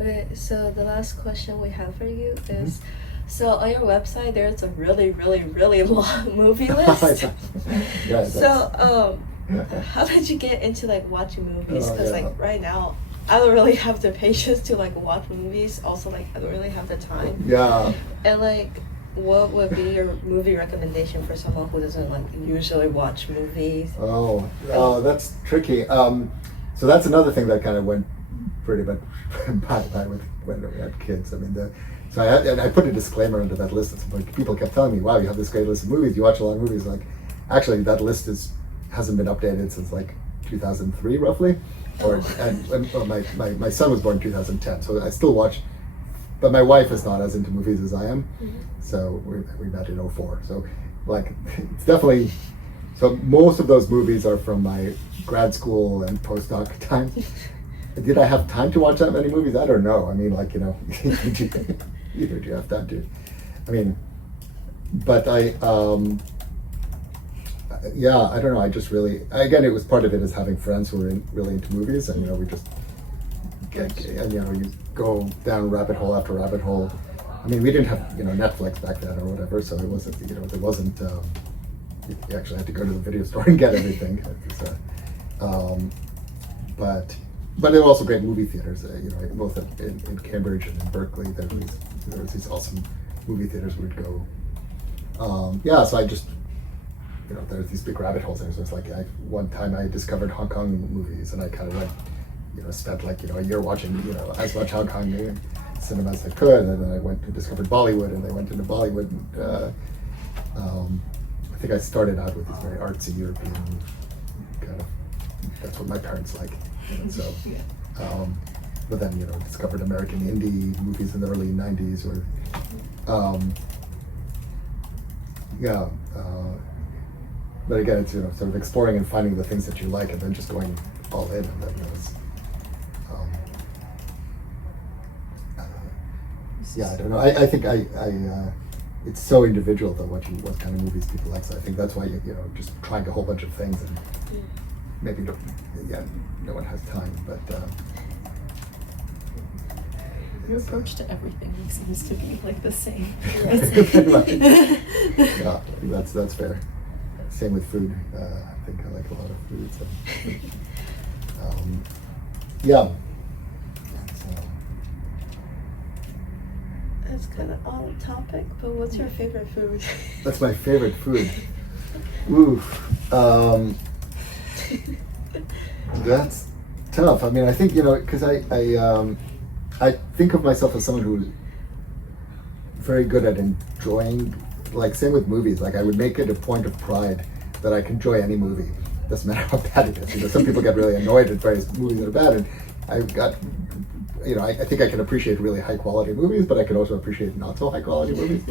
Okay, so the last question we have for you is, so on your website there's a really, really, really long movie list. Yeah, So, yeah. how did you get into like watching movies? Oh, Because yeah. like right now, I don't really have the patience to like watch movies. Also, like I don't really have the time. Yeah. And like, what would be your movie recommendation for someone who doesn't like usually watch movies? Oh, that's tricky. So that's another thing that kind of went pretty much by with when we had kids. I mean, and I put a disclaimer into that list. It's like people kept telling me, "Wow, you have this great list of movies. You watch a lot of movies." Like, actually, that list hasn't been updated since like 2003, roughly. Well, my son was born in 2010, so I still watch. But my wife is not as into movies as I am, so we met in 04. So, like, it's definitely. So most of those movies are from my grad school and postdoc time. Did I have time to watch that many movies? I don't know. I mean, like, either do you have time to? I mean, but I don't know. I just really, again, it was part of it is having friends who were really into movies, and we just and you go down rabbit hole after rabbit hole. I mean, we didn't have Netflix back then or whatever, so it wasn't there wasn't. You actually had to go to the video store and get everything. But there were also great movie theaters. Both in Cambridge and in Berkeley, there was these awesome movie theaters we would go. So I just there's these big rabbit holes there. So it's like one time I discovered Hong Kong movies, and I kind of spent like a year watching as much Hong Kong cinema as I could, and then I went and discovered Bollywood, and I went into Bollywood. I think I started out with these very artsy European kind of. That's what my parents like, and so. But then discovered American indie movies in the early '90s, or but again, it's sort of exploring and finding the things that you like, and then just going all in, and then I don't know. I think it's so individual though what kind of movies people like. So I think that's why just trying a whole bunch of things, and maybe no one has time, but. Your approach to everything seems to be like the same. Yeah, that's fair. Same with food. I think I like a lot of food. So. Yeah. That's kind of on topic, but what's your favorite food? That's my favorite food. Ooh. That's tough. I mean, I think because I think of myself as someone who's very good at enjoying, like same with movies. Like I would make it a point of pride that I can enjoy any movie. Doesn't matter how bad it is. Some people get really annoyed at various movies that are bad, and I think I can appreciate really high quality movies, but I can also appreciate not so high quality movies.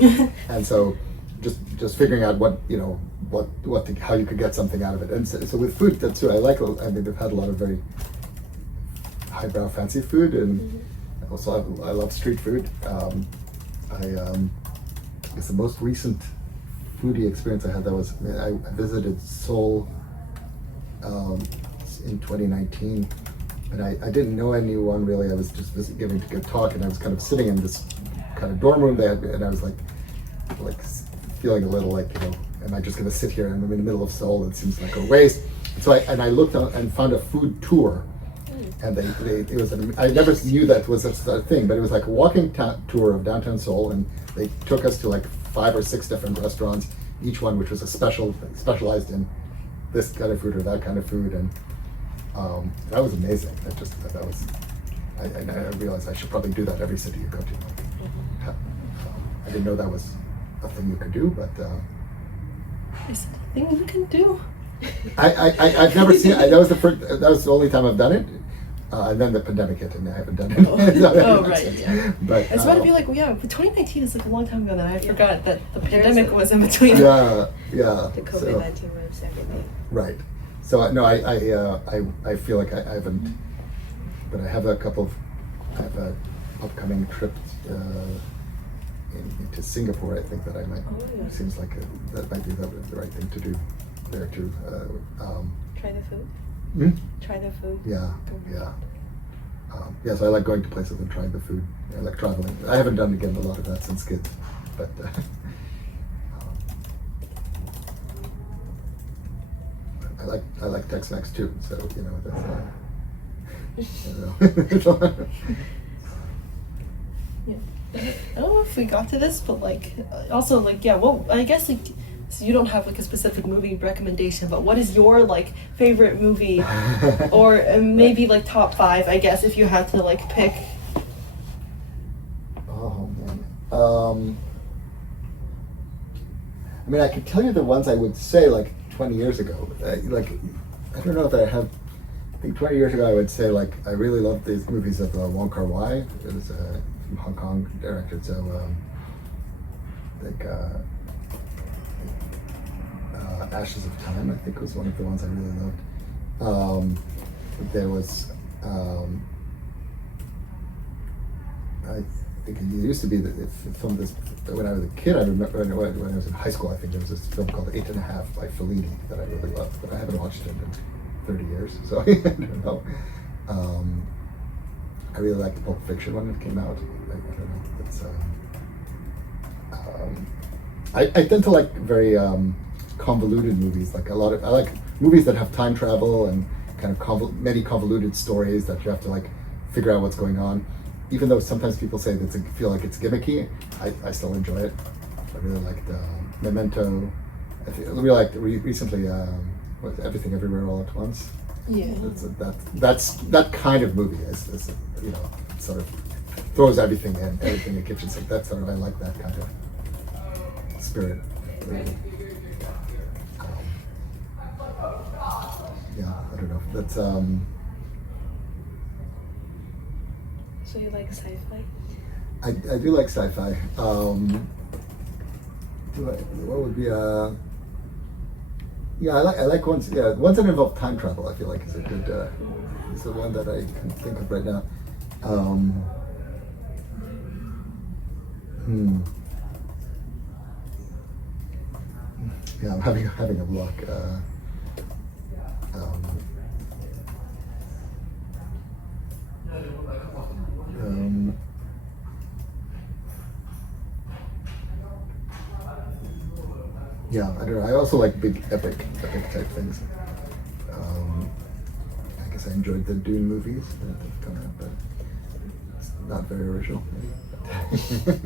And so just figuring out how you could get something out of it. And so with food, that's too. I mean, they've had a lot of very highbrow fancy food, and also I love street food. I guess the most recent foodie experience I had I visited Seoul in 2019, and I didn't know anyone really. I was just giving a good talk, and I was kind of sitting in this kind of dorm room and I was like feeling a little like am I just going to sit here and I'm in the middle of Seoul? It seems like a waste. So I looked out and found a food tour. And it was I never knew that was a thing, but it was like a walking tour of downtown Seoul, and they took us to like 5 or 6 different restaurants, each one which was specialized in this kind of food or that kind of food, and that was amazing. I realized I should probably do that every city you go to. I didn't know that was a thing you could do, but Is it a thing you can do? I've never seen it. That was the only time I've done it. And then the pandemic hit, and I haven't done it. Right, yeah. But I was about to be like, well, yeah, but 2019 is like a long time ago. Then I forgot that the pandemic was in between. Yeah. The COVID-19 waves, everything. Right. So I feel like I haven't, but I have an upcoming trip into Singapore. I think that I might. Seems like that might be the right thing to do there too. Try the food. Hmm? Try the food. Yeah. Yeah, so I like going to places and trying the food. I like traveling. I haven't done again a lot of that since kids, but I like Tex-Mex too. So you know that's you know. Yeah. I don't know if we got to this, but like, also like, yeah. Well, I guess like, so you don't have like a specific movie recommendation, but what is your like favorite movie, or maybe like top 5? I guess if you had to like pick. Oh man. I mean, I could tell you the ones I would say like 20 years ago. Like, I don't know if I have. I think 20 years ago I would say like I really loved these movies of Wong Kar-wai. It was from Hong Kong director. So like Ashes of Time, I think was one of the ones I really loved. There was I think it used to be that from this when I was a kid. I remember when I was in high school. I think there was this film called 8.5 by Fellini that I really loved, but I haven't watched it in 30 years, so I don't know. I really liked Pulp Fiction when it came out. I don't know. It's, I tend to like very convoluted movies. Like I like movies that have time travel and kind of many convoluted stories that you have to like figure out what's going on. Even though sometimes people say that feel like it's gimmicky, I still enjoy it. I really liked Memento. I really liked recently Everything Everywhere All at Once. Yeah. That's that kind of movie is you know, sort of throws everything in the kitchen sink. That's sort of I like that kind of spirit. Yeah, I don't know. That's So you like sci-fi? I do like sci-fi. What would be yeah, I like ones ones that involve time travel. I feel like is a good is the one that I can think of right now. Yeah, I'm having a look. Yeah, I don't know. I also like big epic type things. I guess I enjoyed the Dune movies that have come out, but it's not very original. Maybe.